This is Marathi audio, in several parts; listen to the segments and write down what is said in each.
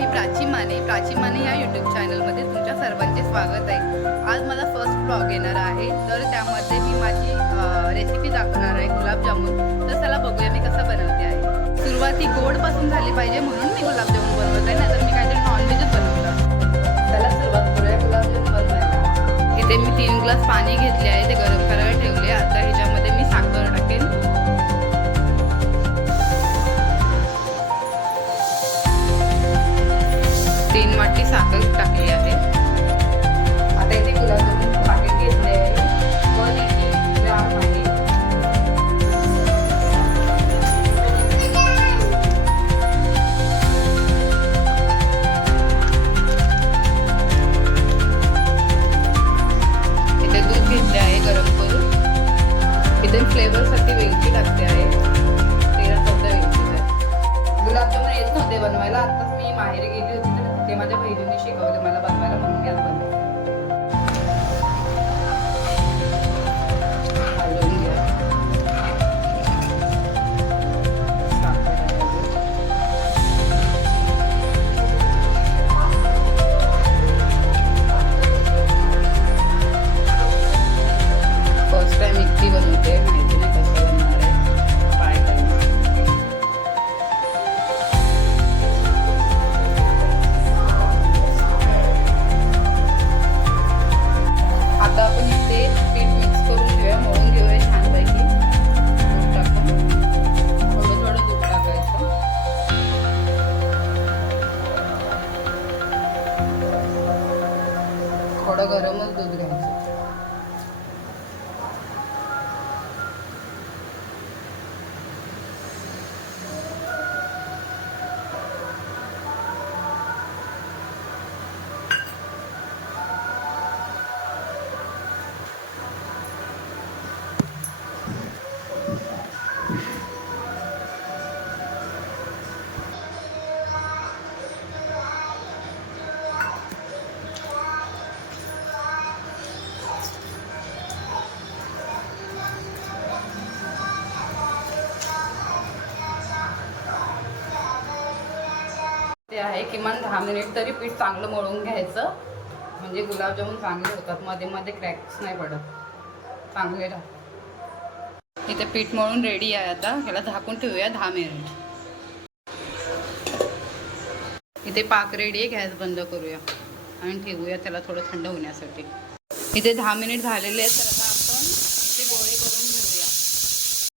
मी प्राची माने या यूट्यूब चॅनलमध्ये तुमच्या सर्वांचे स्वागत आहे। आज माझा फर्स्ट व्लॉग येणार आहे, तर त्यामध्ये मी माझी रेसिपी दाखवणार आहे गुलाबजामुन। तर चला बघूया मी कसं बनवते आहे। सुरुवाती गोडपासून झाली पाहिजे म्हणून मी गुलाबजामुन बनवत आहे, नाहीतर मी काहीतरी नॉनव्हेजच बनवलं। चला सुरुवात करूया गुलाबजामुन बनवायला। इथे मी 3 ग्लास पाणी घेतले आहे, ते गरम करायला ठेवले। आता ह्याच्यामध्ये मी साखर टाकेन। 3 वाटी साखर टाकली आहे। आता इथे गुलाबजामुन पाकिट घेतले आहे, 180 ग्राम आहे। इथे दूध घेतले आहे गरम करून। इथे फ्लेवरसाठी वेलची टाकते आहे, 13-14 वेलची आहे। गुलाबजामुन येत नव्हते बनवायला, आताच मी माहेर गेली होती तर ते माझ्या बहिणीने शिकवलं मला बनवायला, म्हणून मी बनवते। हलवून घ्या। फर्स्ट टाइम इतकी बनवते, माहिती नाही कसं बनणार आहे, ट्राय करणार। आता आपण इथे पीठ मिक्स करून घेऊया, मळून घेऊया छानपैकी। दूध टाकून थोडं थोडं दूध टाकायचं। थोडं गरमच दूध घ्यायचं। ते आहे किमान 10 मिनिट तरी पीठ चांगलं मळून घ्यायचं, म्हणजे गुलाबजामुन चांगले होतात, मध्ये मध्ये क्रॅक्स नाही पडत, चांगले राहतात। इथे पीठ मळून रेडी आहे। आता ह्याला झाकून ठेवूया 10 मिनिट। इथे पाक रेडी आहे, गॅस बंद करूया आणि ठेवूया त्याला थोडं थंड होण्यासाठी। इथे 10 मिनिट झालेले आहेत, तर आता आपण इथे गोळे करून घेऊया।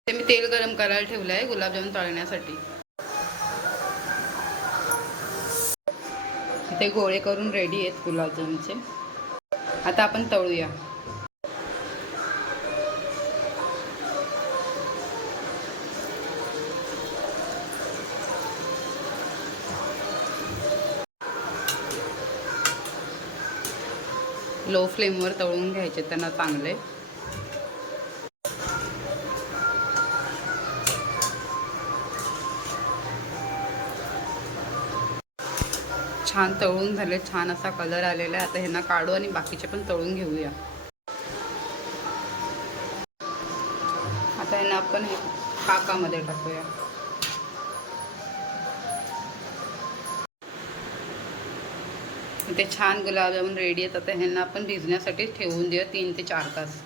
इथे मी तेल गरम करायला ठेवलं आहे गुलाबजामुन तळण्यासाठी। इथे गोळे करून रेडी आहेत गुलाबजामुनचे, आता आपण तळूया। लो फ्लेमवर तळून घ्यायचे त्यांना चांगले। छान तळून झाले, छान असा कलर आलेला आहे। आता ह्यांना काढू आणि बाकीचे पण तळून घेऊया। आता ह्यांना आपण पाकामध्ये टाकूया। इथे छान गुलाबजामुन रेडी आहेत। आता ह्यांना आपण भिजण्यासाठी ठेवून देऊया 3 ते 4 तास।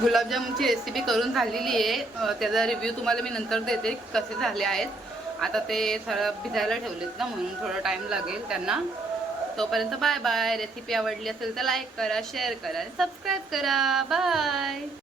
गुलाबजामुनची रेसिपी करून झालेली आहे, त्याचा रिव्ह्यू तुम्हाला मी नंतर देते कसे झाले आहेत। आता ते सगळं भिजायला ठेवलेत ना, म्हणून थोडा टाइम लागेल त्यांना। तोपर्यंत बाय बाय। रेसिपी आवडली असेल तर लाईक करा, शेअर करा आणि सबस्क्राईब करा। बाय।